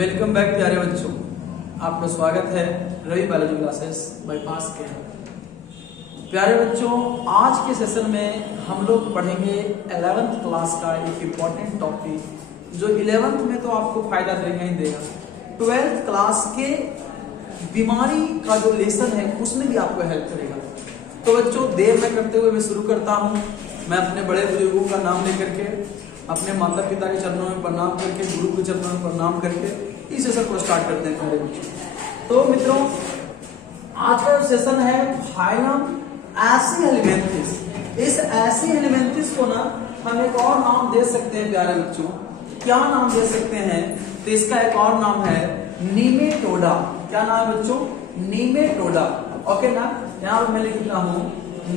Welcome back प्यारे बच्चों, आपका स्वागत है रवि बायोलॉजी क्लासेस बाईपास के। प्यारे बच्चों, आज के सेशन में हम लोग पढ़ेंगे 11th क्लास का एक इम्पॉर्टेंट टॉपिक जो 11th में तो आपको फायदा देगा ही देगा, 12th क्लास के बीमारी का जो लेसन है उसमें भी आपको हेल्प करेगा। तो बच्चों, देर न करते हुए मैं शुरू करता हूँ। मैं अपने बड़े बुजुर्गों का नाम लेकर के, अपने माता पिता के चरणों में प्रणाम करके, गुरु के चरणों में प्रणाम करके इस सेशन को स्टार्ट करते हैं प्यारे बच्चों। तो मित्रों, आज का सेशन है फाइलम एसी हेलिमेंथिस। इस एसी हेलिमेंथिस को ना हम एक और नाम दे सकते हैं प्यारे बच्चों। क्या नाम दे सकते हैं? तो इसका एक और नाम है नीमेटोडा। क्या नाम है बच्चों? नीमेटोडा। ओके ना, यहाँ पर मैं लिख रहा हूँ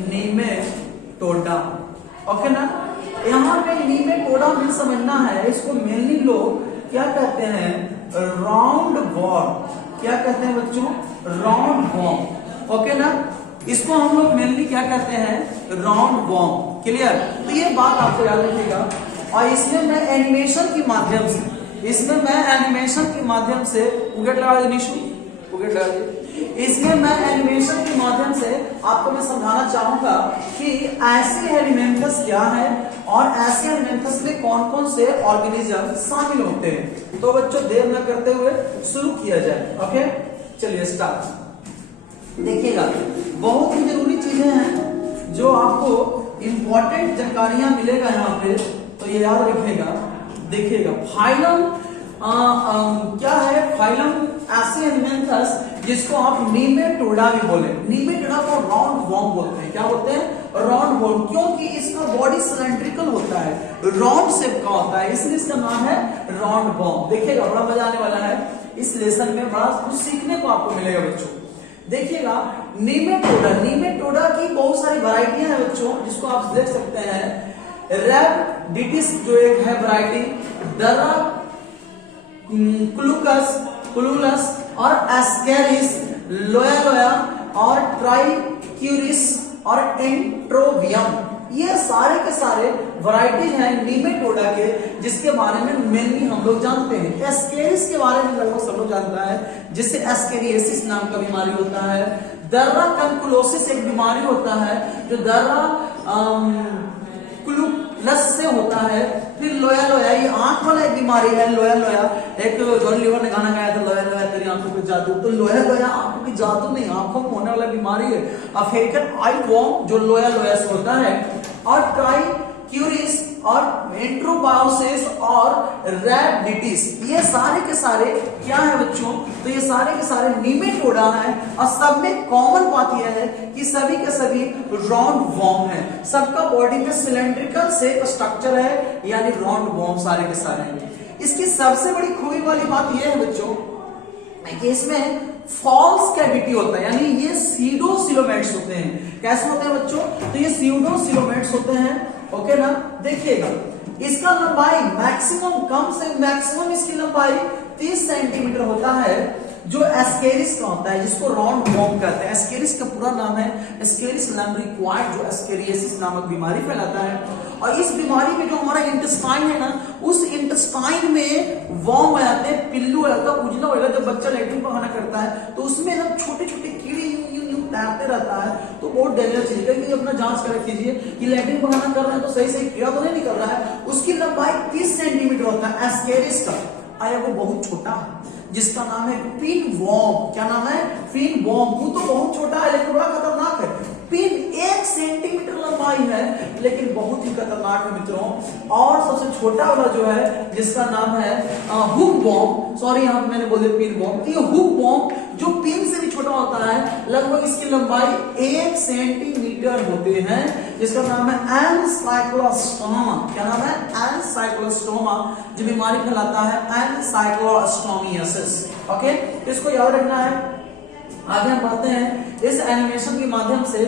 नीमेटोडा। ओके ना, यहाँ पे नीमेटोडा में समझना है। इसको मेनली लोग क्या कहते हैं? Round warm. क्या कहते हैं बच्चों? Round warm. ओके ना, इसको हम लोग मेनली क्या कहते हैं? Round warm. क्लियर? तो ये बात आपको याद रखिएगा। और इसमें मैं एनिमेशन के माध्यम से उगट लगा दे निशु, उगट लगा दे। इसमें मैं एनिमेशन के माध्यम से आपको मैं समझाना चाहूंगा कि ऐसे हेलिमेंथस क्या है और ऐसे हेलिमेंथस में कौन कौन से ऑर्गेनिज्म शामिल होते हैं। तो बच्चों, देर न करते हुए शुरू किया जाए। ओके, चलिए स्टार्ट। देखिएगा, बहुत ही जरूरी चीजें हैं जो आपको इंपॉर्टेंट जानकारियां मिलेगा यहाँ पे, तो ये याद रखिएगा। देखिएगा, फाइलम क्या है? फाइलम ऐसे हेलिमेंथस जिसको आप नीमेटोडा भी बोले। नीमेटोडा को राउंड वॉर्म बोलते हैं। क्या बोलते हैं? Round warm. क्योंकि इसका बॉडी सिलेंड्रिकल होता है, राउंड शेप का होता है, इसलिए इसका नाम है राउंड वॉर्म। देखिएगा, बड़ा मजा आने वाला है इस लेसन में, बड़ा कुछ सीखने को आपको मिलेगा बच्चों। देखिएगा, नीमेटोडा की बहुत सारी वैरायटियां हैं बच्चों, जिसको आप देख सकते हैं। रैबिडिटिस जो एक है वैरायटी, दर्रा, क्लूलस और एस्केरिस, लोया और ट्राइक्यूरिस और एंट्रोवियम, ये सारे के सारे वैरायटीज हैं नीमेटोडा के, जिसके बारे में मेनली हम लोग जानते हैं। एस्केरिस के बारे में लगभग सब लोग जानता है, जिससे एस्केरियोसिस नाम का बीमारी होता है। दर्रा कंकुलोसिस एक बीमारी होता है जो दर्रा क्लूलस से होता है। फिर लोया, ये आंख वाला एक बीमारी है। लोया, एक जॉन लीवर ने गाना गाया था, लोया तेरी आंखों पे जादू। तो लोया आंखों की जादू नहीं, आंखों में होने वाला बीमारी है। अफ्रीकन आई वॉर्म जो लोया से होता है, और ट्राइक्यूरिस और एंट्रोबायोसिस और रैबिडिटिस, ये सारे के सारे क्या है बच्चों? तो ये सारे के सारे नीमेटोडा हैं। और सब में कॉमन बात यह है कि सभी के सभी राउंड वॉर्म है। सबका बॉडी में सिलेंड्रिकल शेप स्ट्रक्चर है, यानी राउंड वॉर्म सारे के सारे हैं। इसकी सबसे बड़ी खूबी वाली बात यह है बच्चों कि इसमें फॉल्स कैविटी होता है, यानी ये सीडोसिलोमेट्स होते हैं। कैसे होते हैं बच्चों? तो ये सीडोसिलोमेट्स होते हैं। ओके ना, देखिएगा, इसका लंबाई मैक्सिमम, कम से मैक्सिमम इसकी लंबाई 30 सेंटीमीटर होता है, जो एस्केरिस का होता है, जिसको राउंड वॉर्म कहते हैं। एस्केरिस का पूरा नाम है एस्केरिस लैम्ब्रिक्वाइड, जो एस्केरियोसिस नामक बीमारी फैलाता है। और इस बीमारी में जो हमारा इंटेस्टाइन है ना, उस इंटेस्टाइन में वॉर्म आ जाते हैं, पिल्लू आ जाता है, उजला हो जाता है। जब बच्चा लैट्रिन पखाना करता है तो उसमें जब छोटे छोटे कीड़े तैरते रहता है, तो बहुत डेंजर चीज है। कि अपना जांच कर कीजिए कि लैट्रिन पखाना कर रहे हैं तो सही सही कीड़ा तो नहीं निकल रहा है। उसकी लंबाई 30 सेंटीमीटर होता है एस्केरिस का। आया वो बहुत छोटा है, जिसका नाम है पिन वॉर्म। क्या नाम है? Pinworm. वो तो बहुत छोटा है लेकिन बड़ा खतरनाक है। पिन 1 सेंटीमीटर लंबाई है, लेकिन बहुत ही खतरनाक है मित्रों। और सबसे छोटा वाला जो है, जिसका नाम है हुक वॉर्म, सॉरी यहाँ पे मैंने बोले पिन वॉर्म। तो ये हुक वॉर्म जो पिन से भी छोटा होता है, लगभग इसकी लंबाई 1 सेंटीमीटर होते हैं, जिसका नाम है एनसाइक्लोस्टोमा। क्या नाम है? एनसाइक्लोस्टोमा, जो बीमारी फैलाता है एनसाइक्लोस्टोमियासिस। ओके, इसको याद रखना है। आगे हम बढ़ते हैं इस एनिमेशन के माध्यम से।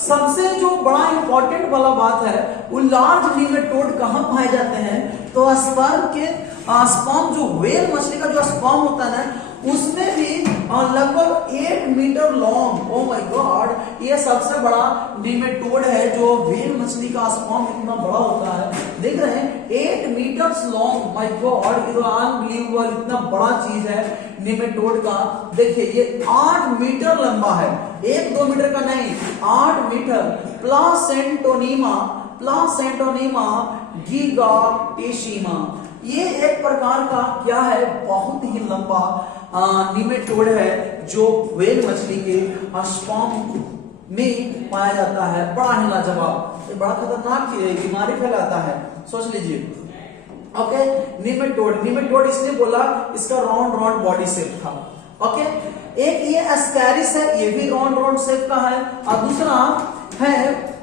सबसे जो बड़ा इंपॉर्टेंट वाला बात है, वो लार्ज नीमेटोड कहां पाए जाते हैं? तो स्पर्म के स्पर्म जो व्हेल मछली का जो स्पर्म होता है ना उसमें भी लगभग 8 metre long, oh my god, ये सबसे बड़ा निमेटोड है जो व्हेल मछली का स्पर्म इतना बड़ा होता है। देख रहे हैं 8 metres long, my god, unbelievable, इतना बड़ा चीज है निमेटोड का। देखिए ये 8 मीटर लंबा है, 1-2 मीटर का नहीं, 8 मीटर। प्लासेंटोनीमा गिगाटेशिमा, ये एक प्रकार का क्या है, बहुत ही लंबा निमेटोड है जो व्हेल मछली के स्पर्म में पाया जाता है। बड़ा ही लाजवाब, ये बड़ा खतरनाक बीमारी फैलाता है, सोच लीजिए। ओके, निमेटोड इसने बोला इसका राउंड बॉडी शेप था। ओके, एक ये एस्कैरिस है, ये भी राउंड शेप का है, और दूसरा है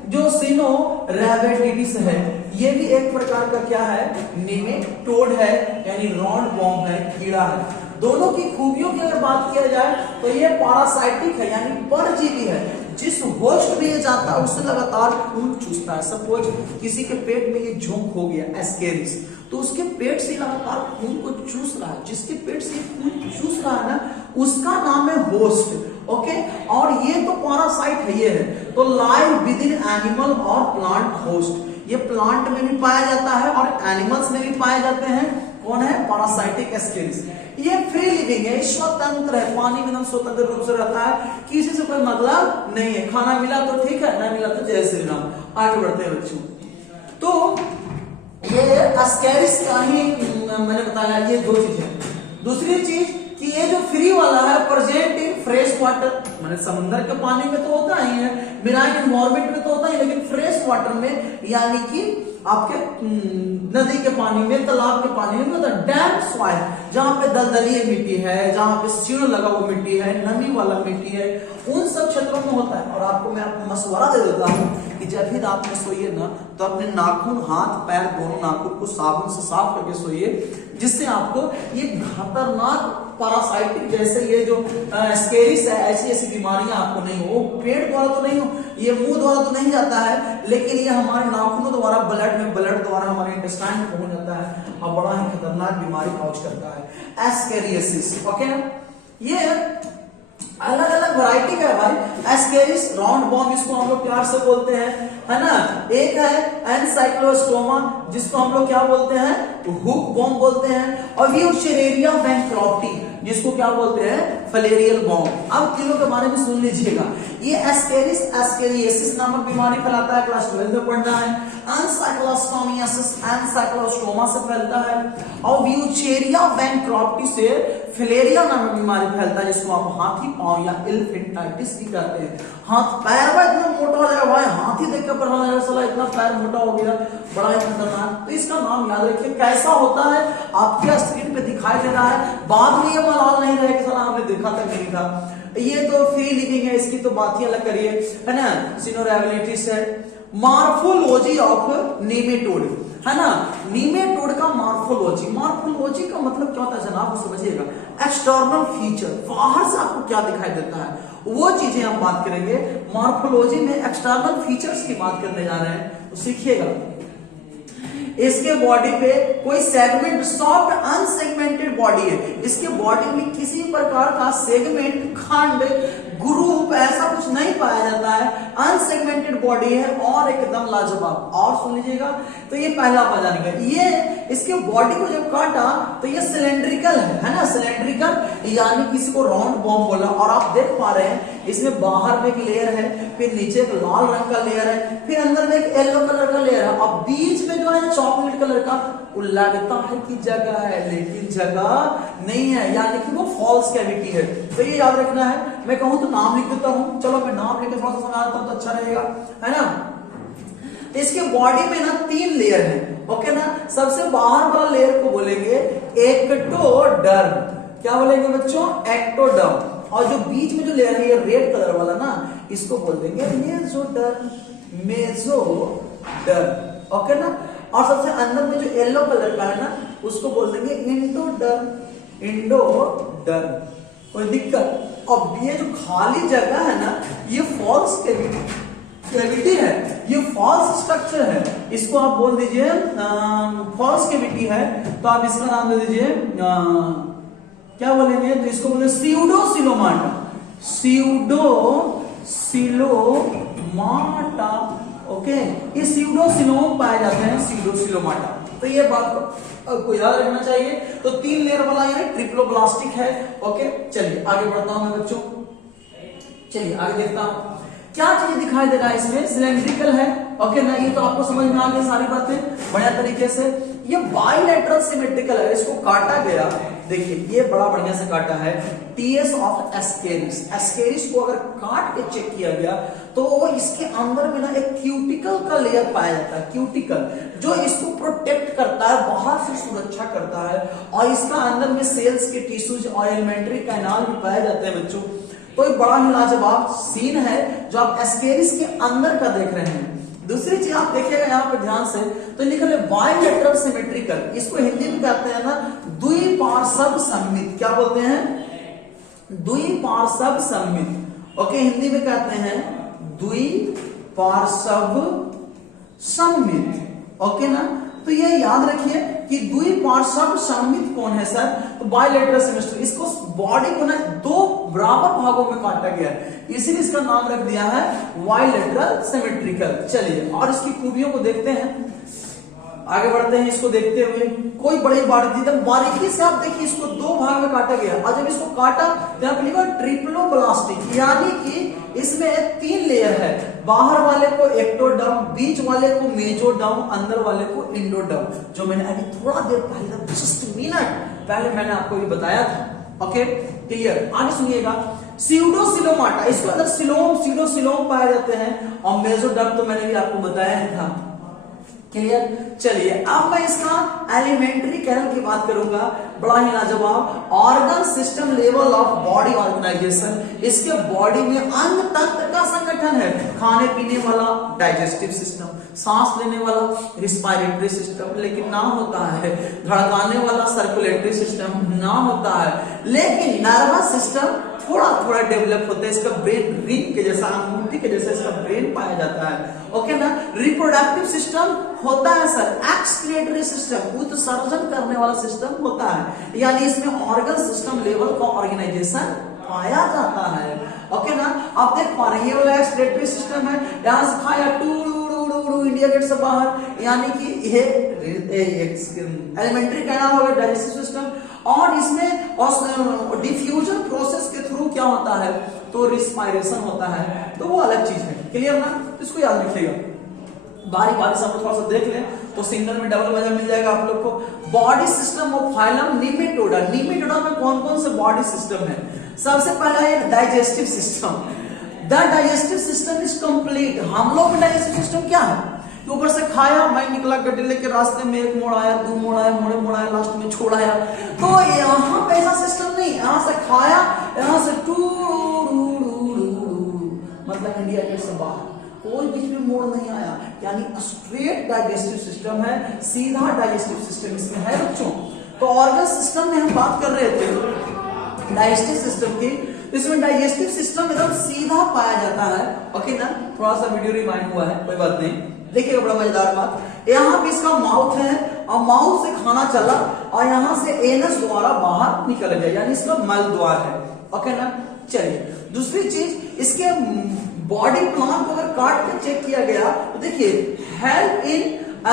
जो सिनोरैबिडिस है, ये भी एक प्रकार का क्या है, निमेटोड है, यानी राउंड वॉर्म है, कीड़ा है। दोनों की खूबियों की अगर बात किया जाए तो ये पैरासाइटिक है, यानी परजीवी है। जिस होस्ट में ये जाता है उससे लगातार खून चूसता है। सपोज किसी के पेट में ये झोंक हो गया एस्केरिस, तो उसके पेट से लगातार खून को चूस रहा है। जिसके पेट से खून चूस रहा है ना उसका नाम है होस्ट। ओके, और ये तो पैरासाइट है, ये है तो लाइव विद इन एनिमल और प्लांट होस्ट। ये प्लांट में भी पाया जाता है और एनिमल्स में भी पाए जाते हैं। कौन है, पैरासाइटिक एस्केरिस। ये फ्री लिविंग है, स्वतंत्र है, पानी में एकदम स्वतंत्र रूप से रहता है, किसी से कोई मतलब नहीं है। खाना मिला तो ठीक है, ना मिला तो जय श्री राम। आगे बढ़ते हैं बच्चों। तो ये एस्केरिस का ही मैंने बताया, ये दो चीजें। दूसरी चीज कि ये जो फ्री वाला है प्रेजेंट इन फ्रेश वाटर, मैंने समुद्र के पानी में तो होता ही है, मिराइन एनवायरमेंट में तो होता ही, लेकिन फ्रेश वाटर में यानी कि आपके नदी के पानी में, तालाब के पानी में, मतलब डैम सॉइल, जहां पे दलदली मिट्टी है, जहां पे सीढ़ लगा हुआ मिट्टी है, नमी वाला मिट्टी है, उन सब क्षेत्रों में होता है। और आपको मैं आपको मशवरा दे देता हूं कि जब भी रात में सोइए ना तो अपने नाखून, हाथ पैर दोनों नाखून को साबुन से साफ करके सोइए, जिससे आपको ये खतरनाक पैरासाइटिक जैसे ये जो एस्केरिस है, ऐसी बीमारियां आपको नहीं हो। पेट द्वारा तो नहीं हो, ये मुंह द्वारा तो नहीं जाता है, लेकिन ये हमारे नाखूनों द्वारा ब्लड द्वारा हमारे इंटेस्टाइन में पहुंच जाता है और बड़ा ही खतरनाक बीमारी काउज करता है, एस्केरियोसिस। ओके, ये अलग अलग वैरायटी का है भाई। एस्केरिस राउंड बॉम्ब, इसको हम लोग प्यार से बोलते हैं, है ना। एक है एनसाइक्लोस्टोमा, जिसको हम लोग क्या बोलते हैं, हुक बॉम्ब बोलते हैं। और व्यूचेरेरिया बैंक्रॉप्टी, जिसको क्या बोलते हैं, फलेरियल बॉम्ब। अब तीनों के बारे में सुन लीजिएगा। ये एस्केरिस एस्केरियोसिस नामक बीमारी फैलाता है, क्लास 12 में पढ़ना है। एनसाइक्लोस्टोमियासिस एनसाइक्लोस्टोमा से फैलता है, और व्यूचेरिया बैंक्रॉप्टी से फिलेरिया नामक बीमारी फैलता है, जिसको आप हाथी पांव या इलेफेंटाइटिस भी कहते हैं। हाथ पैर में इतना मोटा हो जाएगा भाई, हाथी देख कर पढ़ा जाएगा, साला इतना पैर मोटा हो गया, बड़ा ही खतरनाक। तो इसका नाम याद रखिए। कैसा होता है आपके स्क्रीन पे दिखाई दे रहा है, बाद में ये मलाल नहीं रहे कि साला आपने देखा था नहीं था। ये तो फ्री लिविंग है, इसकी तो बात ही अलग करिए, है ना। सिनोरैबिडिस है। मॉर्फोलॉजी ऑफ निमेटोड, है ना। निमेटोड का मॉर्फोलॉजी का मतलब क्या होता है जनाब, समझिएगा। एक्सटर्नल फीचर, बाहर से आपको क्या दिखाई देता है, वो चीजें हम बात करेंगे। मॉर्फोलॉजी में एक्सटर्नल फीचर्स की बात करने जा रहे हैं, तो सीखिएगा। इसके बॉडी पे कोई सेगमेंट, सॉफ्ट अनसेगमेंटेड बॉडी है। इसके बॉडी में किसी प्रकार का सेगमेंट, खंड, ग्रुप ऐसा कुछ नहीं पाया जाता है। अनसेगमेंटेड बॉडी है और एकदम लाजवाब। और सुन लीजिएगा, तो ये पहला मजा निकल, ये इसके बॉडी को जब काटा तो ये सिलेंड्रिकल है ना, सिलेंड्रिकल, यानी किसी को राउंड बॉम्ब बोला। और आप देख पा रहे हैं इसमें बाहर में एक लेयर है, फिर नीचे एक लाल रंग का लेयर है, फिर अंदर में एक येलो कलर का लेयर है, और बीच में जो है चॉकलेट कलर का। लगता है कि जगह है, लेकिन जगह नहीं है, यानी कि वो फॉल्स कैविटी है। तो ये याद रखना है। मैं कहूं तो नाम लिख देता हूं, चलो मैं नाम लिख के थोड़ा सा समझा देता हूं तो अच्छा रहेगा, है ना। इसके बॉडी में ना 3 लेयर है, ओके ना। सबसे बाहर वाला लेयर को बोलेंगे एक्टोडर्म। क्या बोलेंगे बच्चों, एक्टोडर्म। और जो बीच में जो लेयर है ये रेड कलर वाला ना, इसको बोल देंगे मेसोडर्म, मेसोडर्म, ओके ना। और सबसे अंदर में जो येलो कलर का है ना, उसको बोल देंगे इंडोडर्म, इंडोडर्म। कोई दिक्कत। अब ये जो खाली जगह है ना, ये फॉल्स कैविटी है, ये फॉल्स स्ट्रक्चर है, इसको आप बोल दीजिए फॉल्स कैविटी है, तो आप इसका नाम दे दीजिए क्या बोलेंगे, तो इसको बोलेंगे स्यूडोसिलोमाटा, स्यूडोसिलोमाटा। ओके, ये स्यूडोसिलोम पाए जाते हैं, स्यूडोसिलोमाटा। तो ये बात को याद रखना चाहिए। तो 3 लेयर वाला यानी ट्रिप्लोब्लास्टिक है। ओके, चलिए आगे बढ़ता हूं मैं बच्चों, चलिए आगे देखता हूं क्या चीज दिखाई दे रहा है इसमें, सिलेंड्रिकल है। ओके ना, ये तो आपको समझ में आ गया सारी बातें बढ़िया तरीके से। ये बाइलेटरल सिमेट्रिकल है, इसको काटा गया, देखिए ये बड़ा बढ़िया से काटा है, टीएस ऑफ एस्केरिस। एस्केरिस को अगर काट के चेक किया गया तो इसके अंदर में ना एक क्यूटिकल का लेयर पाया जाता है, क्यूटिकल जो इसको प्रोटेक्ट करता है, बाहर से सुरक्षा करता है, और इसका अंदर में सेल्स के टिश्यूज और एलिमेंट्री कैनाल भी पाए जाते हैं बच्चों। तो एक बड़ा ही लाजवाब सीन है जो आप एस्केरिस के अंदर का देख रहे हैं। दूसरी चीज आप देखिएगा यहाँ पे ध्यान से, तो लिखा है बाइलेटरल सिमेट्रिकल, इसको हिंदी में कहते हैं ना द्विपार्श्व सममित। क्या बोलते हैं, द्विपार्श्व सममित। ओके, हिंदी में कहते हैं द्विपार्श्व सममित। ओके ना, तो ये याद रखिए कि द्विपार्श्व सममित कौन है सर, तो बाइलेटरल सिमेट्रिकल। इसको बॉडी को ना 2 बराबर भागों में काटा गया है, इसीलिए इसका नाम रख दिया है बाइलेटरल सिमेट्रिकल। चलिए और इसकी खूबियों को देखते हैं, आगे बढ़ते हैं इसको देखते हुए। कोई बड़ी बारीकी से आप देखिए, इसको 2 भाग में काटा गया, और जब इसको काटा तो यहाँ पे लिखा ट्रिप्लोब्लास्टिक, यानी कि इसमें 3 लेयर है, बाहर वाले को एक्टोडर्म, बीच वाले को मेसोडर्म, अंदर वाले को इंडोडर्म, जो मैंने अभी थोड़ा देर पहले, जस्ट मिनट पहले मैंने आपको ये बताया था। ओके, क्लियर, आगे सुनिएगा। स्यूडोसिलोमाटा, इसको अंदर स्यूडोसिलोम पाए जाते हैं, और मेसोडर्म तो मैंने भी आपको बताया था। क्लियर, चलिए अब मैं इसका एलिमेंट्री कैनल की बात करूंगा, बड़ा ही लाजवाब organ system level of body organisation. इसके बॉडी में अंग तंत्र का संगठन है, खाने पीने वाला डाइजेस्टिव सिस्टम, सांस लेने वाला रिस्पायरेटरी सिस्टम, लेकिन ना होता है धड़काने वाला सर्कुलेटरी सिस्टम, ना होता है, लेकिन नर्वस सिस्टम थोड़ा थोड़ा डेवलप होता है। इसका ब्रेन रिंग के जैसा, अंगूठी के जैसा इसका ब्रेन पाया जाता है। ओके ना, रिप्रोडक्टिव सिस्टम होता है सर, एक्सक्रिएटरी सिस्टम, उत्सर्जन करने वाला सिस्टम होता है, यानी इसमें ऑर्गन सिस्टम लेवल का ऑर्गेनाइजेशन पाया जाता है। ओके ना, आप देख पा रहे हैं ये वाला एक्सक्रिएटरी सिस्टम है, यहां से खाया टू इंडिया गेट से बाहर, यानी कि ये एलिमेंट्री कैनाल हो गया, डाइजेस्टिव सिस्टम, और इसमें डिफ्यूजन प्रोसेस के थ्रू क्या होता है, तो रिस्पायरेशन होता है, तो वो अलग चीज है। क्लियर ना, तो इसको याद रखिएगा। बारी बारी से आप थोड़ा सा देख लें तो सिंगल में डबल मजा मिल जाएगा आप लोग को। Body system of phylum Nematoda, Nematoda में कौन कौन से बॉडी सिस्टम है, सबसे पहला है digestive system. The digestive system is complete. हम लोग में डाइजेस्टिव सिस्टम क्या है, ऊपर से खाया, मैं निकला गड्ढे लेके, रास्ते में 1 मोड़ आया, 2 मोड़ आया, मोड़ आया, लास्ट में छोड़ आया, तो यहाँ पे ऐसा सिस्टम नहीं, यहाँ से खाया, यहाँ से टू मतलब इंडिया गेट से बाहर, कोई बीच में मोड़ नहीं आया, यानी स्ट्रेट डाइजेस्टिव सिस्टम है, सीधा डाइजेस्टिव सिस्टम इसमें है बच्चों। तो ऑर्गन सिस्टम में हम बात कर रहे थे डाइजेस्टिव सिस्टम की, इसमें डाइजेस्टिव सिस्टम एकदम सीधा पाया जाता है। ओके ना, थोड़ा सा वीडियो रिमाइंड हुआ है, कोई बात नहीं, देखिएगा बड़ा मजेदार बात। यहाँ पे इसका माउथ है, और माउथ से खाना चला, और यहाँ से एनस द्वारा बाहर निकल गया, यानी इसका मल द्वार है। ओके ना, चलिए दूसरी चीज, इसके बॉडी प्लान को अगर काट के चेक किया गया तो देखिए help in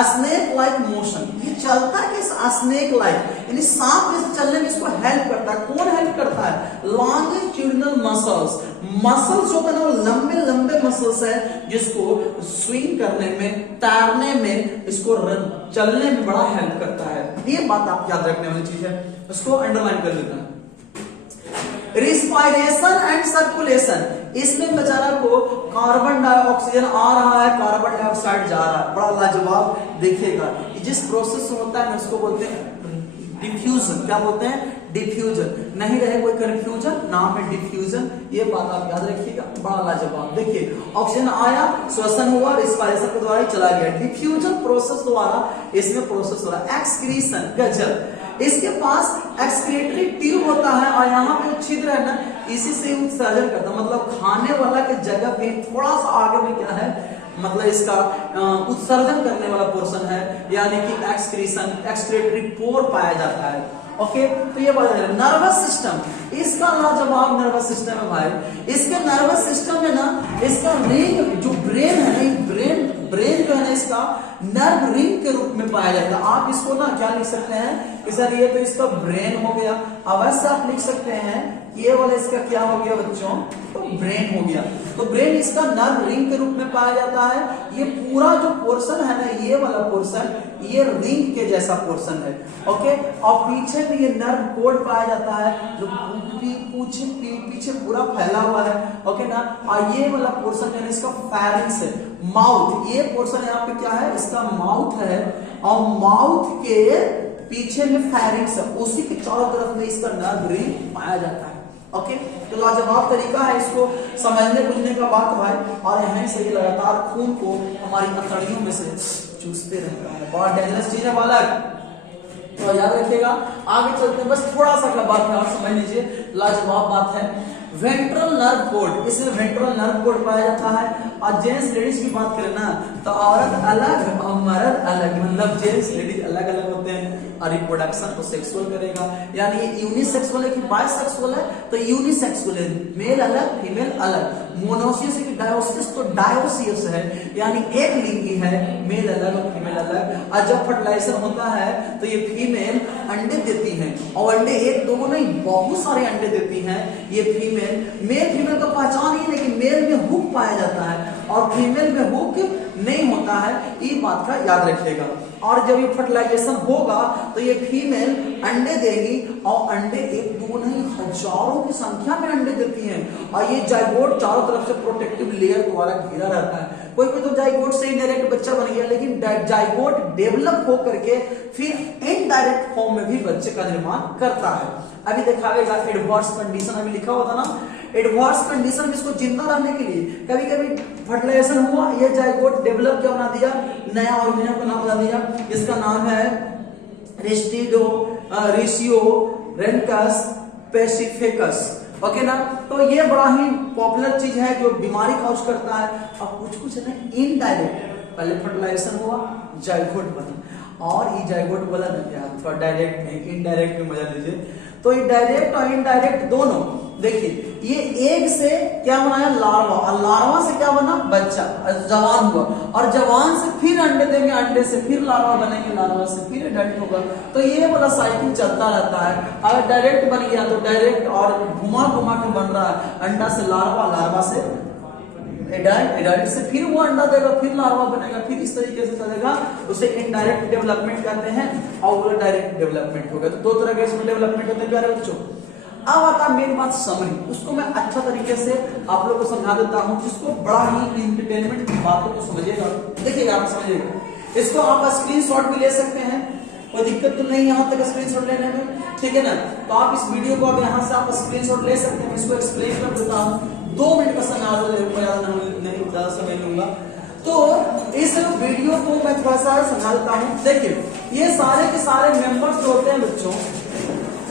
snake like motion, ये चलता है किस स्नेक लाइक, यानी सांप जैसे चलने में इसको हेल्प करता है। कौन हेल्प करता है, लॉन्गिट्यूडिनल मसल्स, मसल्स जो है ना लंबे लंबे मसल्स है, जिसको स्विंग करने में, तैरने में, इसको चलने में बड़ा हेल्प करता है। ये बात आप याद रखने वाली चीज है, इसको अंडरलाइन कर लेते हैं। रिस्पायरेशन एंड सर्कुलेशन, इसमें बेचारा को कार्बन डाइऑक्सीजन आ रहा है, कार्बन डाइऑक्साइड जा रहा है, बड़ा लाजवाब देखिएगा। जिस प्रोसेस में होता है ना उसको बोलते हैं डिफ्यूजन। क्या बोलते हैं, डिफ्यूजन, नहीं रहे कोई कंफ्यूजन, नाम है डिफ्यूजन, ये बात आप याद रखिएगा, बड़ा लाजवाब। देखिए ऑक्सीजन आया, श्वसन हुआ, रिस्पायरेशन के द्वारा चला गया, डिफ्यूजन प्रोसेस द्वारा इसमें प्रोसेस हो रहा है। एक्सक्रीशन, गजब, इसके पास एक्सक्रीटरी ट्यूब होता है, और यहाँ पे छिद्र है ना, इसी से उत्सर्जन करता है, मतलब खाने वाला के जगह पे थोड़ा सा आगे में क्या है, मतलब इसका उत्सर्जन करने वाला पोर्शन है, यानी कि एक्सक्रीशन एक्सक्रीटरी पोर पाया जाता है। ओके, तो ये बात है। नर्वस सिस्टम, इसका लाजवाब नर्वस सिस्टम है भाई। इसके नर्वस सिस्टम में ना इसका रिंग जो ब्रेन है ना, ब्रेन जो है ना इसका नर्व रिंग के रूप में पाया जाता है। आप इसको ना क्या लिख सकते हैं कि सर ये तो इसका ब्रेन हो गया। अब ऐसा आप लिख सकते हैं ये वाला इसका क्या हो गया बच्चों, तो ब्रेन हो गया। तो ब्रेन इसका नर्व रिंग के रूप में पाया जाता है। ये पूरा जो पोर्शन है ना, ये वाला पोर्शन ये रिंग के जैसा पोर्शन है। ओके, और पीछे भी ये नर्व कोड पाया जाता है जो पीछे पूरा फैला हुआ है। ओके ना, और ये वाला पोर्शन है इसका फेरिंक्स है, माउथ। ये पोर्शन यहाँ पे क्या है, इसका माउथ है, और माउथ के पीछे में फेरिंक्स है, उसी के चारों तरफ में इसका नर्व रिंग पाया जाता है। ओके, तो लाजवाब तरीका है इसको समझने बुझने का बात भाई। और यहीं से ये लगातार खून को हमारी अतड़ियों में से चूसते रहता है। बहुत डेंजरस चीज है बालक, तो याद रखिएगा। आगे चलते हैं, बस थोड़ा सा बात है और समझ लीजिए, लाजवाब बात है। वेंट्रल नर्व कोड, इसमें वेंट्रल नर्व कोड पाया जाता है। और जेंट्स लेडीज की बात करें ना तो औरत अलग और मर्द अलग, मतलब जेंट्स लेडीज अलग अलग होते हैं। और रिप्रोडक्शन तो सेक्सुअल करेगा, यानी ये यूनिसेक्सुअल है कि बाइसेक्सुअल है, तो यूनिसेक्सुअल है, मेल अलग फीमेल अलग। मोनोसियस है कि डायोसिस, तो डायोसियस है, यानी एक लिंगी है, मेल अलग और फीमेल अलग। और जब फर्टिलाइजेशन होता है तो ये फीमेल अंडे देती है, और अंडे एक दो नहीं बहुत सारे अंडे देती हैं ये फीमेल। मेल फीमेल का पहचान ही, लेकिन मेल में हुक पाया जाता है और फीमेल में हुक नहीं होता है, ये बात का याद रखिएगा। और जब ये फर्टिलाइजेशन होगा तो ये फीमेल अंडे देगी, और अंडे एक दो नहीं हजारों की संख्या में अंडे देती हैं। और ये जाइगोट चारों तरफ से प्रोटेक्टिव लेयर द्वारा घिरा रहता है। कोई कोई तो जाइगोट से इनडायरेक्ट बच्चा बन गया, लेकिन जाइगोट डेवलप हो करके फिर इनडायरेक्ट फॉर्म में भी बच्चे का निर्माण करता है। अभी दिखावेगा एडवर्स कंडीशन, अभी लिखा हुआ था ना एडवर्स कंडीशन, जिसको जिंदा रहने के लिए कभी कभी फर्टिलाइजेशन हुआ, ये जाइगोट डेवलप क्या बना दिया, नया ऑर्गेनिज्म का नाम बना दिया, इसका नाम है रेस्टिडो रेशियो रेनकस पेसिफिकस। ओके ना, तो ये बड़ा ही पॉपुलर चीज है जो बीमारी कॉज करता है। और कुछ है ना इनडायरेक्ट, पहले फर्टिलाइजेशन हुआ जाइगोट बना, और ये जाइगोट वाला ना क्या थोड़ा डायरेक्ट नहीं इनडायरेक्ट में मजा लीजिए। तो ये डायरेक्ट और इनडायरेक्ट दोनों, देखिए ये एग से क्या बनाया लार्वा, और लार्वा से क्या बना बच्चा, जवान हुआ, और जवान से फिर अंडे देंगे, अंडे से फिर लार्वा बनेंगे, लार्वा से फिर एडल्ट होगा। तो ये वाला साइकिल चलता रहता है। अगर डायरेक्ट बन गया तो डायरेक्ट, और घुमा घुमा के बन रहा है, अंडा से लार्वा, लार्वा से एडल्ट, एडल्ट से फिर वो अंडा देगा, फिर लार्वा बनेगा, फिर इस तरीके से चलेगा। उसे इनडायरेक्ट डेवलपमेंट कहते हैं, और वो डायरेक्ट डेवलपमेंट होगा। तो दो तरह के इसमें डेवलपमेंट होते हैं प्यारे बच्चों। अब आता मेन बात समरी, उसको मैं अच्छा तरीके से आप लोग को समझा देता हूं, जिसको बड़ा ही इंटरटेनमेंट की बातों को समझिएगा। देखिएगा आप समझिएगा, इसको आप स्क्रीनशॉट भी ले सकते हैं, कोई दिक्कत तो नहीं यहाँ तक स्क्रीनशॉट लेने में, ठीक है ना। तो आप इस वीडियो को अब यहाँ से आप स्क्रीनशॉट ले सकते हैं। इसको एक्सप्लेन कर देता हूँ, 2 मिनट का समय नहीं ज्यादा समय लूंगा। तो इस वीडियो को मैं थोड़ा सा समझा देता हूँ। देखिए ये सारे के सारे मेंबर्स जो होते हैं बच्चों,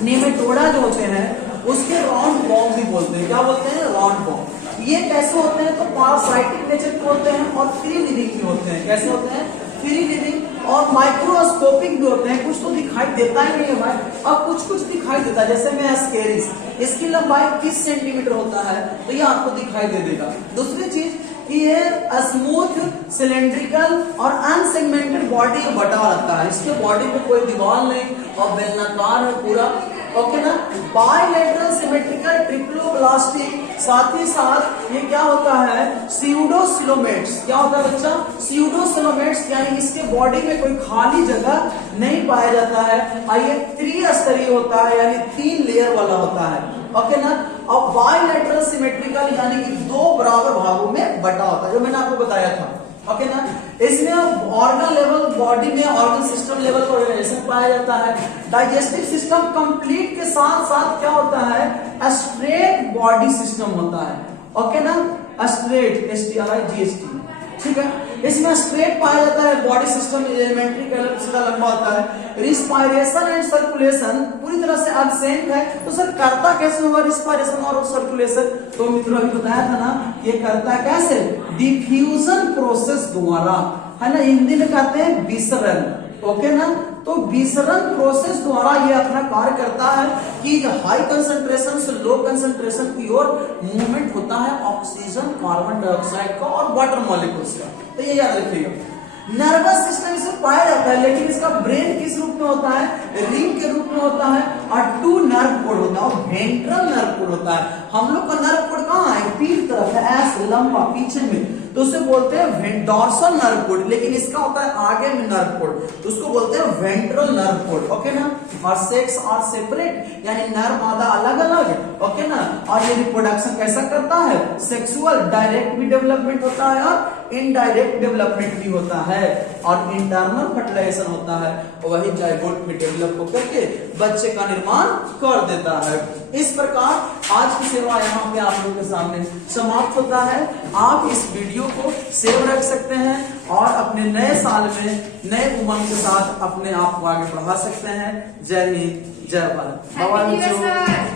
नेमेटोडा जो होते हैं उसके राउंड बॉम्ब भी बोलते हैं। क्या बोलते हैं? Round bomb. ये कैसे होते हैं? तो पैरासाइटिक नेचर के होते हैं और फ्री लिविंग भी होते हैं। कैसे होते हैं? फ्री लिविंग और माइक्रोस्कोपिक भी होते हैं। कुछ तो दिखाई देता ही नहीं है भाई, और कुछ कुछ दिखाई देता है। जैसे में एस्केरिस, इसकी लंबाई 30 सेंटीमीटर होता है, तो ये आपको दिखाई दे देगा। दूसरी चीज कि ये स्मूथ सिलेंड्रिकल और अनसेगमेंटेड बॉडी बटा रहता है। इसके बॉडी में कोई दीवार नहीं और बेलनाकार है पूरा। ओके ना। बाइलेटरल सिमेट्रिकल ट्रिप्लोब्लास्टिक, साथ ही साथ ये क्या होता है? स्यूडोसिलोमेट्स। क्या होता है बच्चा? स्यूडोसिलोमेट्स, यानी इसके बॉडी में कोई खाली जगह नहीं पाया जाता है। और ये त्रिस्तरीय होता है, यानी 3 लेयर वाला होता है। ओके ना। और बाइलेटरल सिमेट्रिकल, यानी कि 2 बराबर भागों में बटा होता है, जो मैंने आपको बताया था। ओके ना। इसमें ऑर्गन लेवल, बॉडी में ऑर्गन सिस्टम लेवल पर रिलेशन पाया जाता है। डाइजेस्टिव सिस्टम कंप्लीट के साथ साथ क्या होता है? स्ट्रेट बॉडी सिस्टम होता है। ओके ना। स्ट्रेट, STRIGST, ठीक है। इसमें स्ट्रेट पाया जाता है, बॉडी सिस्टम एलिमेंट्री कैलम सीधा लंबा होता है। रिस्पायरेशन एंड सर्कुलेशन पूरी तरह से एब्सेंट है, तो सर करता कैसे होगा रिस्पायरेशन और सर्कुलेशन? तो मित्रों अभी बताया था ना, ये करता कैसे, डिफ्यूजन प्रोसेस द्वारा, है ना, हिंदी में कहते हैं विसरण, ओके ना। तो विसरण प्रोसेस द्वारा ये अपना कार्य करता है कि हाई कंसंट्रेशन से लो कंसंट्रेशन की ओर मूवमेंट होता है ऑक्सीजन, कार्बन डाइऑक्साइड का और वाटर मॉलिक्यूल्स का। तो ये याद रखिएगा। नर्वस सिस्टम इसमें पाया जाता है, लेकिन इसका ब्रेन किस रूप में होता है, रिंग के रूप में होता है, और 2 नर्व कोड होता है और वेंट्रल नर्व कोड होता है। हम लोग का नर्व कोड कहाँ है, पीठ तरफ है, ऐसे लंबा पीछे में, तो उसे बोलते हैं डॉर्सल नर्व कोड, लेकिन इसका होता है आगे में नर्व कोड, तो उसको बोलते हैं वेंट्रल नर्व कोड, ओके ना। और सेक्स और सेपरेट, यानी नर मादा अलग अलग, ओके ना। और ये रिप्रोडक्शन कैसा करता है, सेक्सुअल डायरेक्ट भी डेवलपमेंट होता है और इनडायरेक्ट डेवलपमेंट भी होता है, और इंटरनल फर्टिलाइजेशन होता है, वही जाइगोट में डेवलप होकर के बच्चे का निर्माण कर देता है। इस प्रकार आज की सेवा यहाँ पे आप लोगों के सामने समाप्त होता है। आप इस वीडियो को सेव रख सकते हैं और अपने नए साल में नए उमंग के साथ अपने आप को आगे बढ़ा सकते हैं। जय हिंद, जय भारत।